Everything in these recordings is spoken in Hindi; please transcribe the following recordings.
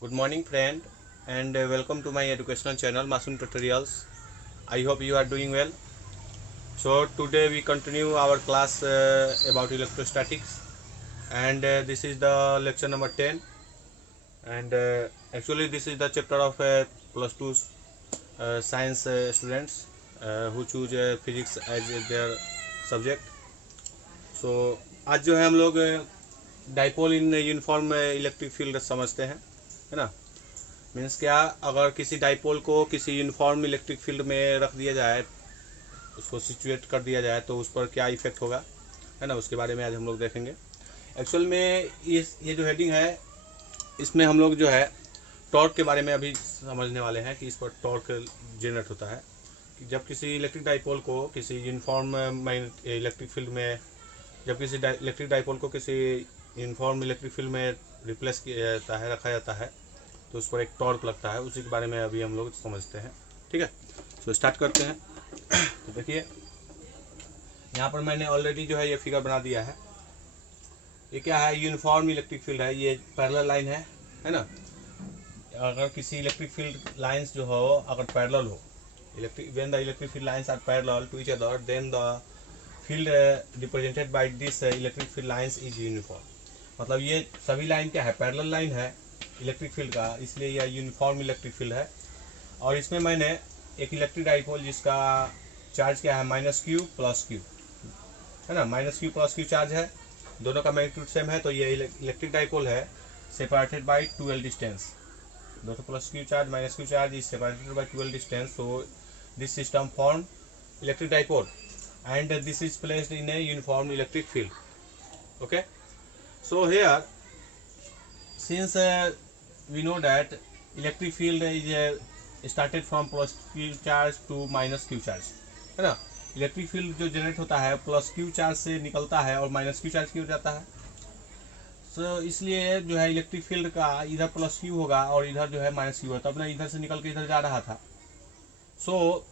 Good morning, friend, and welcome to my educational channel, Masoon Tutorials. I hope you are doing well. So today we continue our class about electrostatics, and this is the lecture number 10. And actually, this is the chapter of plus 2 science students who choose physics as their subject. So आज जो है हम लोग dipole in uniform electric field समझते हैं, है ना। मीन्स क्या, अगर किसी डाइपोल को किसी यूनिफॉर्म इलेक्ट्रिक फील्ड में रख दिया जाए, उसको सिचुएट कर दिया जाए तो उस पर क्या इफेक्ट होगा, है ना, उसके बारे में आज हम लोग देखेंगे। एक्चुअल में ये जो हेडिंग है, इसमें हम लोग जो है टॉर्क के बारे में अभी समझने वाले हैं कि इस पर टॉर्क जनरेट होता है कि जब किसी इलेक्ट्रिक डाइपोल को किसी यूनिफॉर्म इलेक्ट्रिक फील्ड में, जब किसी इलेक्ट्रिक डाइपोल को किसी यूनिफॉर्म इलेक्ट्रिक फील्ड में रिप्लेस किया जाता है, रखा जाता है, तो उस पर एक टॉर्क लगता है। उसी के बारे में अभी हम लोग समझते हैं, ठीक है। तो स्टार्ट करते हैं। तो देखिए, यहाँ पर मैंने ऑलरेडी जो है ये फिगर बना दिया है। ये क्या है, यूनिफॉर्म इलेक्ट्रिक फील्ड है, ये पैरेलल लाइन है ना। अगर किसी इलेक्ट्रिक फील्ड लाइंस जो हो अगर पैरेलल हो, when the electric field lines are parallel to each other, then the field represented by this electric field lines is uniform. मतलब ये सभी लाइन क्या है, पैरेलल लाइन है इलेक्ट्रिक फील्ड का, इसलिए यह यूनिफॉर्म इलेक्ट्रिक फील्ड है। और इसमें मैंने एक इलेक्ट्रिक डाइपोल जिसका चार्ज क्या है, -q + q, है ना। -q + q चार्ज है, दोनों का मैग्नीट्यूड सेम है, तो ये इलेक्ट्रिक डाइपोल है सेपरेटेड बाय 2l डिस्टेंस। दोनों plus q charge -q charge is separated by 2l distance, so this system form electric dipole and this is placed in a uniform electric field. Okay, so here since we know that electric field is started from plus q charge to -q charge, है ना। इलेक्ट्रिक फील्ड जो जनरेट होता है प्लस q चार्ज से निकलता है और -q चार्ज की हो जाता है। सो इसलिए जो है इलेक्ट्रिक फील्ड का इधर प्लस q होगा और इधर जो है -q होता है, अपना इधर से निकल के इधर जा रहा था। सो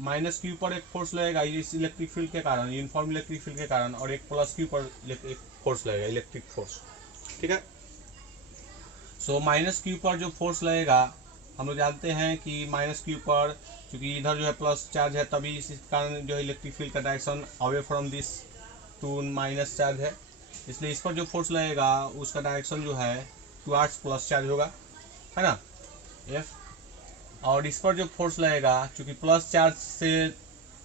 -q पर एक फोर्स लगेगा इस इलेक्ट्रिक फील्ड के कारण, यूनिफॉर्म इलेक्ट्रिक फील्ड के कारण, और एक +q पर एक फोर्स लगेगा, इलेक्ट्रिक फोर्स, ठीक है। सो -q पर जो फोर्स लगेगा, हम लोग जानते हैं कि -q पर चूंकि इधर जो है प्लस चार्ज है, तभी इस कारण जो है इलेक्ट्रिक फील्ड का direction away from this to minus charge है, इसलिए इस पर जो फोर्स लगेगा उसका डायरेक्शन जो है टुवर्ड्स प्लस चार्ज होगा, है ना, F। और इस पर जो फोर्स लगेगा, चूंकि प्लस चार्ज से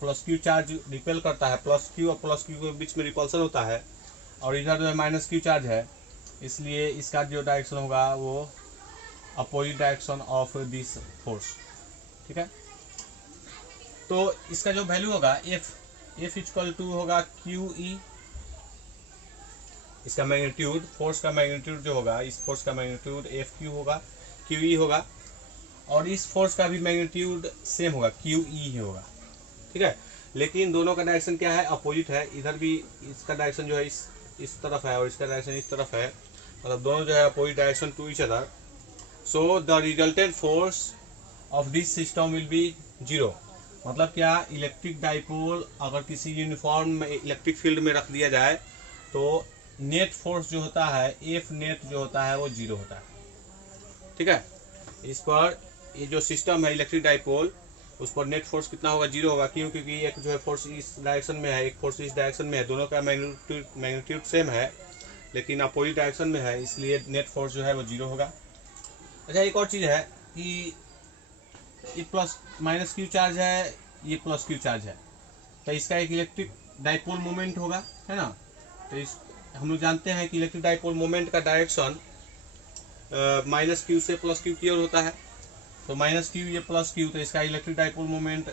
+q चार्ज रिपेल करता है, +q और +q के बीच में रिपल्सन होता है, और इधर जो है -q चार्ज है, इसलिए इसका जो डायरेक्शन होगा वो opposite direction of this force, ठीक है। तो इसका जो वैल्यू होगा F = होगा QE, इसका मैग्नीट्यूड, फोर्स का मैग्नीट्यूड जो होगा, इस फोर्स का मैग्नीट्यूड FQ होगा, QE होगा, और इस फोर्स का भी मैग्नीट्यूड सेम होगा, QE ही होगा, ठीक है। लेकिन दोनों का डायरेक्शन क्या है, अपोजिट है। इधर भी इसका डायरेक्शन जो है इस तरफ है और इसका डायरेक्शन इस तरफ है, मतलब दोनों जो है opposite direction to each other. So the resultant force of this system will be 0। मतलब क्या, इलेक्ट्रिक डाइपोल अगर किसी यूनिफॉर्म इलेक्ट्रिक फील्ड में रख दिया जाए तो नेट फोर्स जो होता है, F नेट जो होता है वो 0 होता है, ठीक है। इस पर ये जो सिस्टम है इलेक्ट्रिक डाइपोल, उस पर नेट फोर्स कितना होगा, 0 होगा। क्यों? क्योंकि एक जो है फोर्स इस डायरेक्शन में है, एक फोर्स इस डायरेक्शन में है, दोनों का मैग्नीट्यूड सेम है लेकिन अपोजिट डायरेक्शन में है, इसलिए नेट फोर्स जो है वो 0 होगा। अच्छा, एक और चीज़ है कि ये -q चार्ज है, ये +q चार्ज है, तो इसका एक इलेक्ट्रिक डाइपोल मोमेंट होगा, है ना। तो इस हम लोग जानते हैं कि इलेक्ट्रिक डाइपोल मोमेंट का डायरेक्शन -q से +q की ओर होता है। तो -q ये +q, तो इसका इलेक्ट्रिक डाइपोल मोमेंट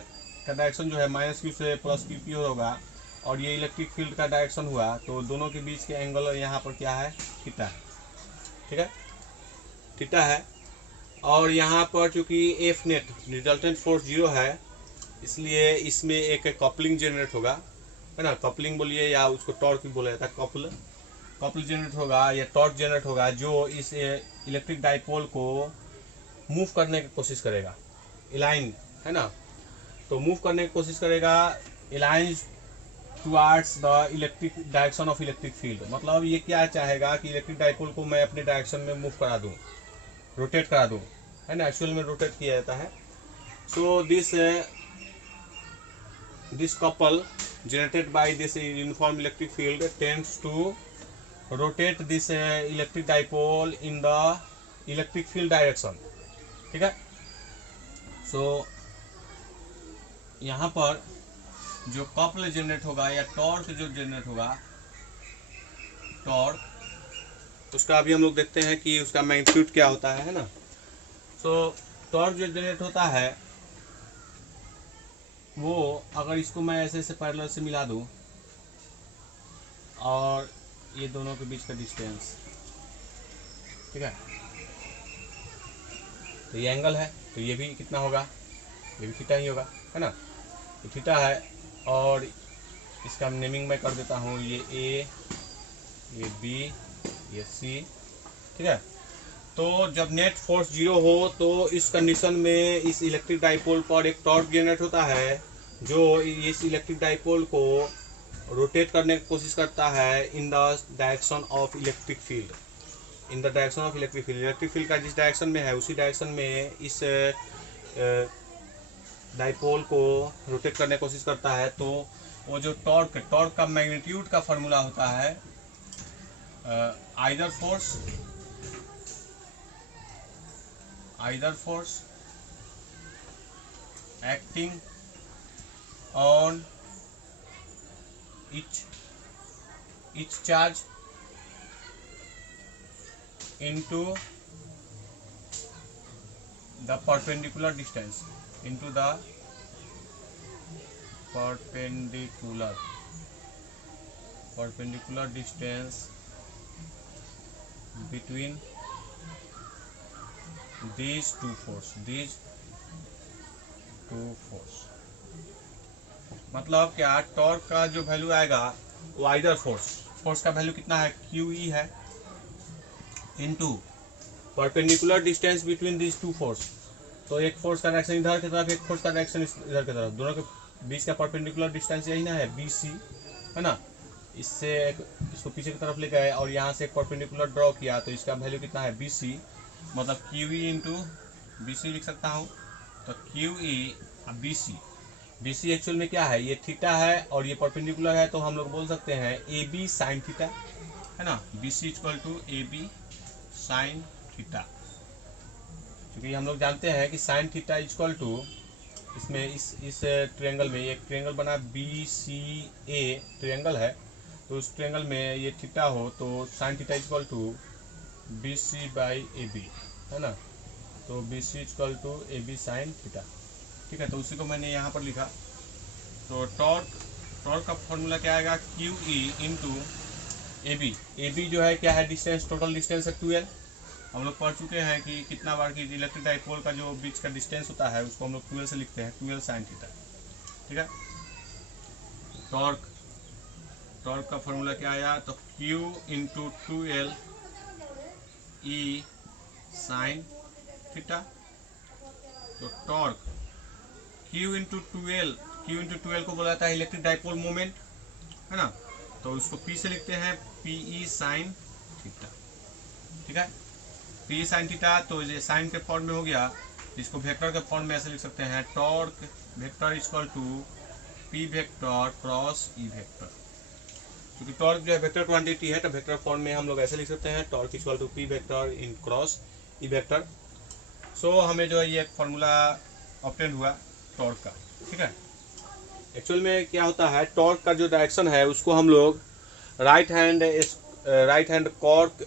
का डायरेक्शन जो है -q से +q की ओर होगा, और ये इलेक्ट्रिक फील्ड का डायरेक्शन हुआ, तो दोनों के बीच के एंगल यहाँ पर क्या है, थीटा, ठीक है, थीटा है। और यहाँ पर चूंकि F नेट रिजल्टेंट फोर्स 0 है, इसलिए इसमें एक कपलिंग जनरेट होगा, है ना। कपलिंग बोलिए या उसको टॉर्क भी बोला जाता है, कपल जनरेट होगा या टॉर्क जनरेट होगा, जो इस इलेक्ट्रिक डाइपोल को मूव करने की कोशिश करेगा, इलाइन, है ना। तो मूव करने की कोशिश करेगा align towards the electric direction of electric field. मतलब ये क्या चाहेगा कि इलेक्ट्रिक डाइपोल को मैं अपने डायरेक्शन में मूव करा दूं, रोटेट करा दूँ, है ना, एक्चुअल में रोटेट किया जाता है। So this couple generated by this uniform electric field tends to rotate this electric dipole in the electric field direction, ठीक है। सो यहाँ पर जो कपल जनरेट होगा या टॉर्क जो जनरेट होगा, टॉर्क, उसका अभी हम लोग देखते हैं कि उसका मैग्नीट्यूड क्या होता है ना। सो टॉर्क जो जनरेट होता है वो, अगर इसको मैं ऐसे ऐसे पैरेलल से मिला दूं और ये दोनों के बीच का डिस्टेंस, ठीक है, तो ये एंगल है, तो ये भी कितना होगा, ये भी थीटा ही होगा, है ना, ये थीटा है। और इसका नेमिंग मैं कर देता हूँ, ये ए, ये बी, ये सी, ठीक है। तो जब नेट फोर्स 0 हो तो इस कंडीशन में इस इलेक्ट्रिक डाइपोल पर एक टॉर्क जनरेट होता है जो इस इलेक्ट्रिक डाइपोल को रोटेट करने की कोशिश करता है in the direction of electric field, in the direction of electric field. Electric field का जिस डायरेक्शन में है उसी डायरेक्शन में इस डाइपोल को रोटेट करने की कोशिश करता है। तो वो जो टॉर्क का मैग्नीट्यूड का फार्मूला होता है either force acting on each charge into the perpendicular distance, into the perpendicular distance between these two force। मतलब क्या, टॉर्क का जो वैल्यू आएगा वो आइदर फोर्स का वैल्यू कितना है, QE है, into perpendicular distance between this two force. तो एक फोर्स का डायरेक्शन इधर की तरफ, एक फोर्स का डायरेक्शन इधर की तरफ, दोनों के बीच का परपेंडिकुलर डिस्टेंस यही ना है, BC, है ना। इससे इसको पीछे की तरफ ले गए और यहाँ से एक परपेंडिकुलर ड्रॉ किया तो इसका वैल्यू कितना है, BC, मतलब QE इंटू BC लिख सकता हूँ। तो QE BC एक्चुअल में क्या है, ये थीटा है और ये परपेंडिकुलर है, तो हम लोग बोल सकते हैं AB साइन थीटा, है ना, BC equal to AB sine theta. क्योंकि हम लोग जानते हैं कि साइन थीटा इक्वल टू, इसमें इस ट्रायंगल में एक ट्रायंगल बना BCA ट्रायंगल है, तो उस ट्रायंगल में ये थीटा हो तो sine theta equal to BC by AB, है ना। तो BC equal to AB sine theta, ठीक है। तो उसी को मैंने यहाँ पर लिखा। तो टॉर्क का फॉर्मूला क्या आएगा, QE इंटू AB जो है क्या है, डिस्टेंस, टोटल डिस्टेंस है 12। हम लोग पढ़ चुके हैं कि कितना बार की इलेक्ट्रिक डाइपोल का जो बीच का डिस्टेंस होता है उसको हम लोग 12 से लिखते हैं, 12 साइन थीटा, ठीक है। टॉर्क का फॉर्मूला क्या आया, तो Q into 12 E sine theta. तो टॉर्क Q इंटू 12 को बोला जाता है इलेक्ट्रिक डाइपोल मोमेंट, है ना। तो उसको P से लिखते हैं PE साइन थीटा, ठीक है। PE साइन थीटा, तो ये साइन के फॉर्म में हो गया, इसको वेक्टर के फॉर्म में ऐसे लिख सकते हैं, torque vector equal to P vector cross E vector. क्योंकि टॉर्क जो है वेक्टर क्वांटिटी है तो वेक्टर फॉर्म में हम लोग ऐसे लिख सकते हैं, torque equal to P vector in cross E vector. So हमें जो है ये एक फार्मूला ऑब्टेन हुआ टॉर्क का, ठीक है। एक्चुअल में क्या होता है, टॉर्क का जो डायरेक्शन है उसको हम लोग right hand cork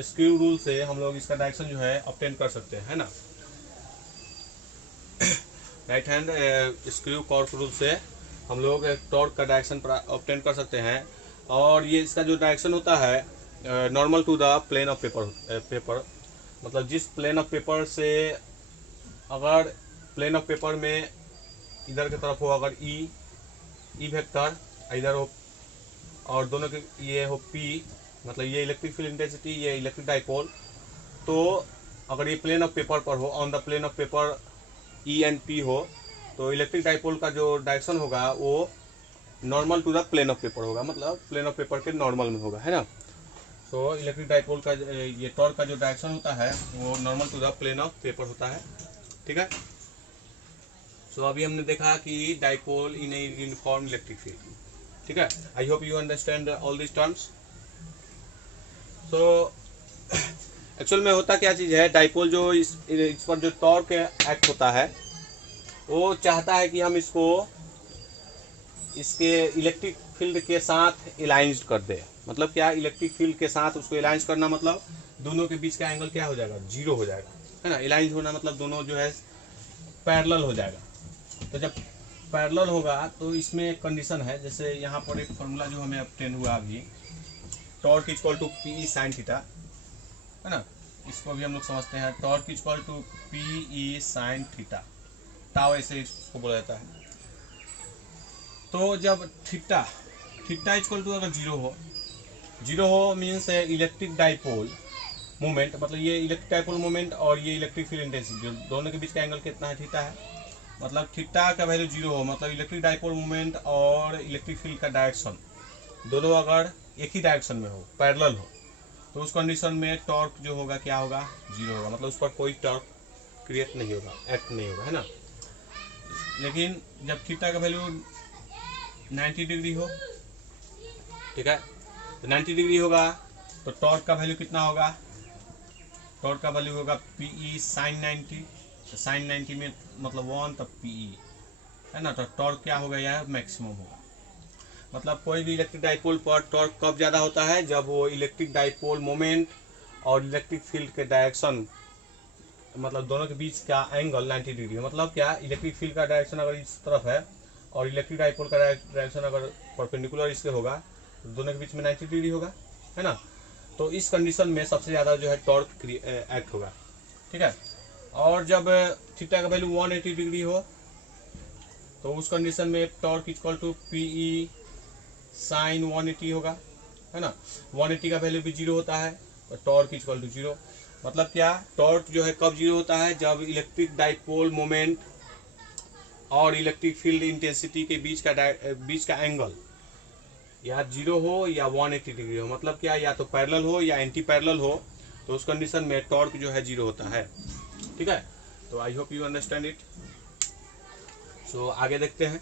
screw rule से हम लोग इसका डायरेक्शन जो है ऑब्टेन कर सकते हैं, है ना। Right hand screw cork rule से हम लोग टॉर्क का डायरेक्शन ऑब्टेन कर सकते हैं। और ये इसका जो डायरेक्शन होता है normal to the plane of paper, मतलब जिस प्लेन ऑफ पेपर से, अगर प्लेन ऑफ पेपर में इधर की तरफ हो अगर ई वेक्टर इधर हो और दोनों के ये हो P, मतलब ये इलेक्ट्रिक फील्ड इंटेंसिटी, ये इलेक्ट्रिक डाइपोल, तो अगर ये प्लेन ऑफ पेपर पर हो, on the plane of paper E and P हो, तो इलेक्ट्रिक डाइपोल का जो डायरेक्शन होगा वो normal to the plane of paper होगा, मतलब प्लेन ऑफ पेपर के नॉर्मल में होगा, है ना। सो इलेक्ट्रिक डाइपोल का ये टॉर्क का जो डायरेक्शन होता है वो normal to the plane of paper होता है, ठीक है। सो अभी हमने देखा कि dipole in a uniform electric field, ठीक है। I hope you understand all this terms. So actual में होता क्या चीज़ है, डाइपोल जो इस पर जो टॉर्क एक्ट होता है वो चाहता है कि हम इसको इसके इलेक्ट्रिक फील्ड के साथ अलाइंस कर दे। मतलब क्या, इलेक्ट्रिक फील्ड के साथ उसको अलाइंस करना मतलब दोनों के बीच का एंगल क्या हो जाएगा, जीरो हो जाएगा, है ना। अलाइंस होना मतलब दोनों जो है पैरेलल हो जाएगा। तो जब पैरेलल होगा तो इसमें एक कंडीशन है, जैसे यहाँ पर एक फॉर्मूला जो हमें ऑब्टेन हुआ अभी, torque equal to p sine theta, है ना। इसको भी हम लोग समझते हैं, torque equal to p sine theta, tau ऐसे इसको बोला जाता है। तो जब थीटा इक्वल टू अगर जीरो हो मीन्स इलेक्ट्रिक डाइपोल मोमेंट, मतलब ये इलेक्ट्रिक डाइपोल मोमेंट और ये इलेक्ट्रिक फील्ड इंटेंसिटी दोनों के बीच का एंगल कितना है, थीटा है। मतलब थीटा का वैल्यू जीरो हो, मतलब इलेक्ट्रिक डाइपोल मोमेंट और इलेक्ट्रिक फील्ड का डायरेक्शन दोनों अगर एक ही डायरेक्शन में हो, पैरेलल हो, तो उस कंडीशन में टॉर्क जो होगा क्या होगा, जीरो होगा। मतलब उस पर कोई टॉर्क क्रिएट नहीं होगा, एक्ट नहीं होगा, है ना। लेकिन जब थीटा का वैल्यू 90 डिग्री हो, ठीक है, तो 90 डिग्री होगा तो टॉर्क का वैल्यू कितना होगा, टॉर्क का वैल्यू होगा पी साइन 90। तो साइन 90 में मतलब 1, तब पी, है ना। तो टॉर्क क्या होगा, यह मैक्सिमम होगा। मतलब कोई भी इलेक्ट्रिक डाइपोल पर टॉर्क कब ज़्यादा होता है, जब वो इलेक्ट्रिक डाइपोल मोमेंट और इलेक्ट्रिक फील्ड के डायरेक्शन, मतलब दोनों के बीच का एंगल 90 डिग्री है। मतलब क्या, इलेक्ट्रिक फील्ड का डायरेक्शन अगर इस तरफ है और इलेक्ट्रिक डाइपोल का डायरेक्शन अगर परपेंडिकुलर इसके होगा तो दोनों के बीच में 90 डिग्री होगा, है ना। तो इस कंडीशन में सबसे ज़्यादा जो है टॉर्क एक्ट होगा, ठीक है। और जब थीटा का वैल्यू 180 डिग्री हो तो उस कंडीशन में torque equal to p sine 180 होगा, है ना। 180 का वैल्यू भी जीरो होता है तो टॉर्क इक्वल टू जीरो। मतलब क्या, टॉर्क जो है कब जीरो होता है, जब इलेक्ट्रिक डाइपोल मोमेंट और इलेक्ट्रिक फील्ड इंटेंसिटी के बीच का एंगल या जीरो हो या 180 डिग्री हो। मतलब क्या, या तो पैरेलल हो या एंटी पैरेलल हो, तो उस कंडीशन में टॉर्क जो है जीरो होता है, ठीक है। तो I hope you understand it. So आगे देखते हैं।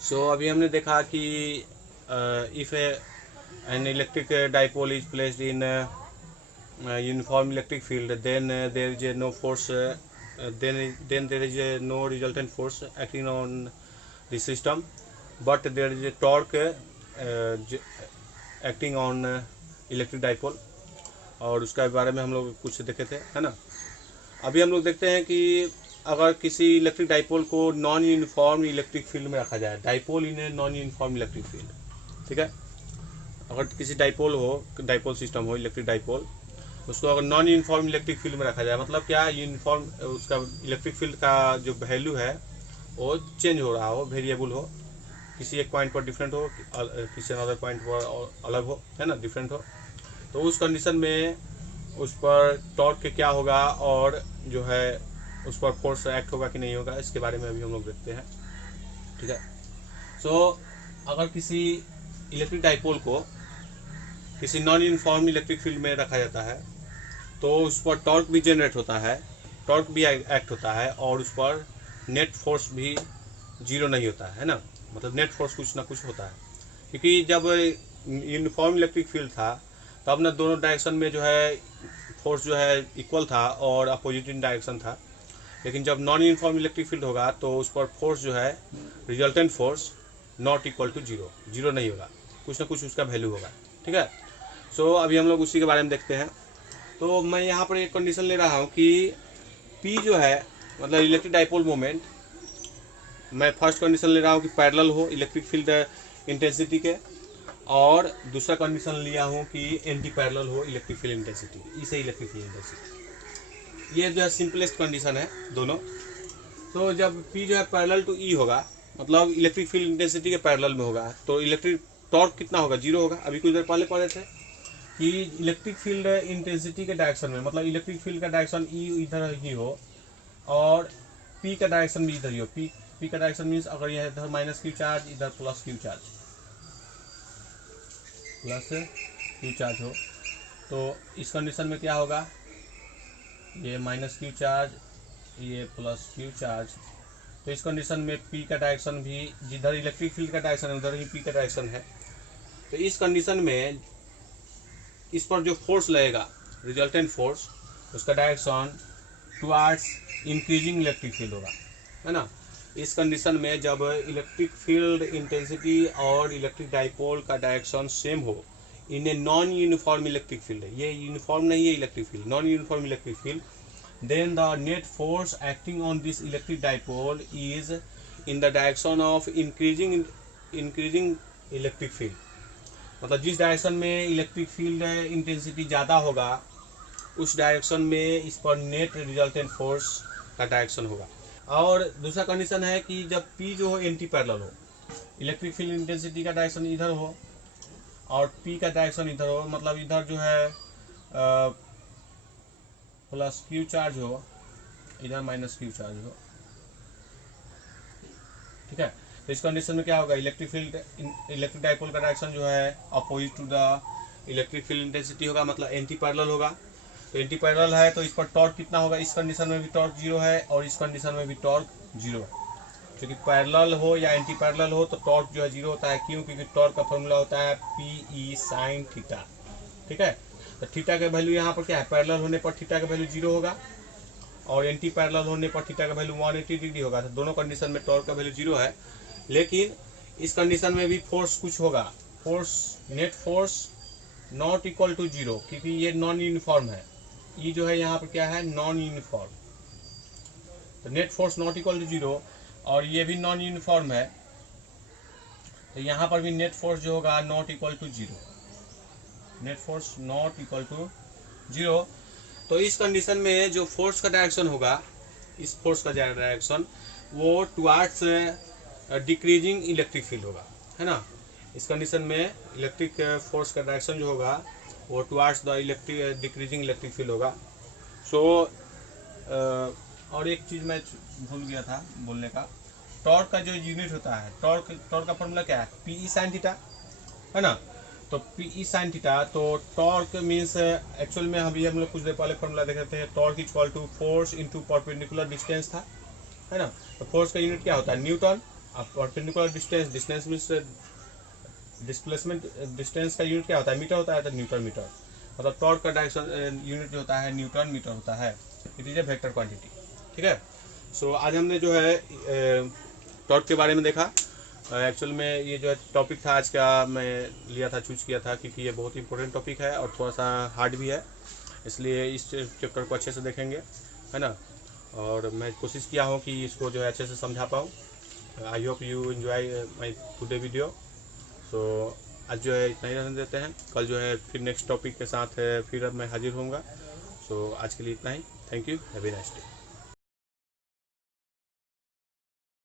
सो अभी हमने देखा कि if an electric dipole is placed in uniform electric field, then there is no force, then there is no resultant force acting on the system, but there is a torque acting on electric dipole, और उसके बारे में हम लोग कुछ देखे थे, है ना। अभी हम लोग देखते हैं कि अगर किसी इलेक्ट्रिक डाइपोल को नॉन यूनिफॉर्म इलेक्ट्रिक फील्ड में रखा जाए, dipole in a non uniform electric field, ठीक है। अगर किसी डाइपोल हो, डाइपोल सिस्टम हो, इलेक्ट्रिक डाइपोल, उसको अगर नॉन यूनिफॉर्म इलेक्ट्रिक फील्ड में रखा जाए, मतलब क्या, यूनिफॉर्म उसका इलेक्ट्रिक फील्ड का जो वैल्यू है वो चेंज हो रहा हो, वेरिएबल हो, किसी एक पॉइंट पर डिफरेंट हो, किसी अदर पॉइंट पर अलग हो, है ना, डिफरेंट हो, तो उस कंडीशन में उस पर टॉर्क क्या होगा और जो है उस पर फोर्स एक्ट होगा कि नहीं होगा, इसके बारे में अभी हम लोग देखते हैं, ठीक है। सो अगर किसी इलेक्ट्रिक डाइपोल को किसी नॉन यूनिफॉर्म इलेक्ट्रिक फील्ड में रखा जाता है तो उस पर टॉर्क भी जनरेट होता है, टॉर्क भी एक्ट होता है, और उस पर नेट फोर्स भी जीरो नहीं होता है ना। मतलब नेट फोर्स कुछ ना कुछ होता है, क्योंकि जब यूनिफॉर्म इलेक्ट्रिक फील्ड था तब ना दोनों डायरेक्शन में जो है फोर्स जो है इक्वल था और अपोजिट डायरेक्शन था। लेकिन जब नॉन यूनिफॉर्म इलेक्ट्रिक फील्ड होगा तो उस पर फोर्स जो है resultant force not equal to zero, zero नहीं होगा, कुछ ना कुछ उसका वैल्यू होगा, ठीक है। सो अभी हम लोग उसी के बारे में देखते हैं। तो मैं यहाँ पर एक कंडीशन ले रहा हूँ कि P जो है मतलब इलेक्ट्रिक डाइपोल मोमेंट, मैं फर्स्ट कंडीशन ले रहा हूँ कि पैरेलल हो इलेक्ट्रिक फील्ड इंटेंसिटी के, और दूसरा कंडीशन लिया हूँ कि एंटी पैरेलल हो इलेक्ट्रिक फील्ड इंटेंसिटी, इसे इलेक्ट्रिक फील्ड इंटेंसिटी, ये जो है सिंपलेस्ट कंडीशन है दोनों। तो जब P जो है पैरेलल टू E होगा, मतलब इलेक्ट्रिक फील्ड इंटेंसिटी के पैरेलल में होगा, तो इलेक्ट्रिक टॉर्क कितना होगा, जीरो होगा। अभी कुछ देर पहले पढ़े थे कि इलेक्ट्रिक फील्ड इंटेंसिटी के डायरेक्शन में, मतलब इलेक्ट्रिक फील्ड का डायरेक्शन ई इधर ही हो और पी का डायरेक्शन भी इधर ही हो। पी का डायरेक्शन मीन्स अगर यह इधर माइनस क्यू चार्ज, इधर plus Q charge, plus Q charge हो, तो इस कंडीशन में क्या होगा, ये माइनस क्यू चार्ज, ये प्लस क्यू चार्ज। तो इस कंडीशन में पी का डायरेक्शन भी, जिधर इलेक्ट्रिक फील्ड का डायरेक्शन है उधर ही पी का डायरेक्शन है। तो इस कंडीशन में इस पर जो फोर्स लगेगा, रिजल्टेंट फोर्स, उसका direction towards increasing electric field होगा, है ना। इस कंडीशन में जब इलेक्ट्रिक फील्ड इंटेंसिटी और इलेक्ट्रिक डाइपोल का डायरेक्शन सेम हो in a non uniform electric field, ये यूनिफॉर्म नहीं है electric field, non uniform electric field, then the net force acting on this electric dipole is in the direction of increasing electric field। मतलब जिस डायरेक्शन में इलेक्ट्रिक फील्ड इंटेंसिटी ज़्यादा होगा उस डायरेक्शन में इस पर नेट रिजल्टेंट फोर्स का डायरेक्शन होगा। और दूसरा कंडीशन है कि जब P जो हो एंटी पैरेलल हो, इलेक्ट्रिक फील्ड इंटेंसिटी का डायरेक्शन इधर हो और P का डायरेक्शन इधर हो, मतलब इधर जो है प्लस क्यू चार्ज हो, इधर माइनस क्यू चार्ज हो, ठीक है। तो इस कंडीशन में क्या होगा, इलेक्ट्रिक डाइपोल का डायरेक्शन जो है opposite to the electric field intensity होगा, मतलब एंटी पैरेलल होगा। तो एंटी पैरेलल है तो इस पर टॉर्क कितना होगा, इस कंडीशन में भी टॉर्क जीरो है और इस कंडीशन में भी टॉर्क जीरो है। क्योंकि पैरेलल हो या एंटी पैरेलल हो तो टॉर्क जो है जीरो होता है, क्यों, क्योंकि टॉर्क का फॉर्मूला होता है PE sin थीटा, ठीक है। तो थीटा का वैल्यू यहाँ पर क्या है, पैरेलल होने पर थीटा का वैल्यू जीरो होगा और एंटी पैरेलल होने पर थीटा का वैल्यू 180 डिग्री होगा। तो दोनों कंडीशन में टॉर्क का वैल्यू जीरो है, लेकिन इस कंडीशन में भी फोर्स कुछ होगा, force net force not equal to zero, क्योंकि ये नॉन यूनिफॉर्म है, ये जो है यहाँ पर क्या है, नॉन यूनिफॉर्म। तो net force not equal to zero और ये भी नॉन यूनिफॉर्म है, तो यहाँ पर भी नेट फोर्स जो होगा not equal to zero, net force not equal to zero. तो इस कंडीशन में जो फोर्स का डायरेक्शन होगा, इस फोर्स का डायरेक्शन वो टुवार्ड्स डिक्रीजिंग इलेक्ट्रिक फील्ड होगा, है ना। इस कंडीशन में इलेक्ट्रिक फोर्स का डायरेक्शन जो होगा वो towards the decreasing electric field होगा। सो और एक चीज़ मैं भूल गया था बोलने का, टॉर्क का जो यूनिट होता है, टॉर्क का फॉर्मूला क्या है, PE sin थीटा, है ना। तो PE sin थीटा, तो टॉर्क मीन्स एक्चुअल में अभी हम लोग कुछ देर पहले फॉर्मूला देख रहे थे, torque equal to force into perpendicular distance था, है ना। तो फोर्स का यूनिट क्या होता है, न्यूटन। अब perpendicular distance means displacement, distance का यूनिट क्या होता है, मीटर होता है, तो न्यूटन मीटर। मतलब टॉर्क का डायरेक्शन यूनिट जो होता है न्यूटन मीटर होता है, it is a vector quantity, ठीक है। सो आज हमने जो है टॉर्क के बारे में देखा। एक्चुअल में ये जो है टॉपिक था आज का, मैं लिया था, चूज किया था, क्योंकि ये बहुत इंपॉर्टेंट टॉपिक है और थोड़ा सा हार्ड भी है, इसलिए इस चैप्टर को अच्छे से देखेंगे, है ना। और मैं कोशिश किया हूँ कि इसको जो है अच्छे से समझा पाऊँ। I hope you enjoy my today video. So आज जो है इतना ही रहने देते हैं, कल जो है फिर नेक्स्ट टॉपिक के साथ फिर अब मैं हाजिर होऊंगा। सो आज के लिए इतना ही, thank you, have a nice day.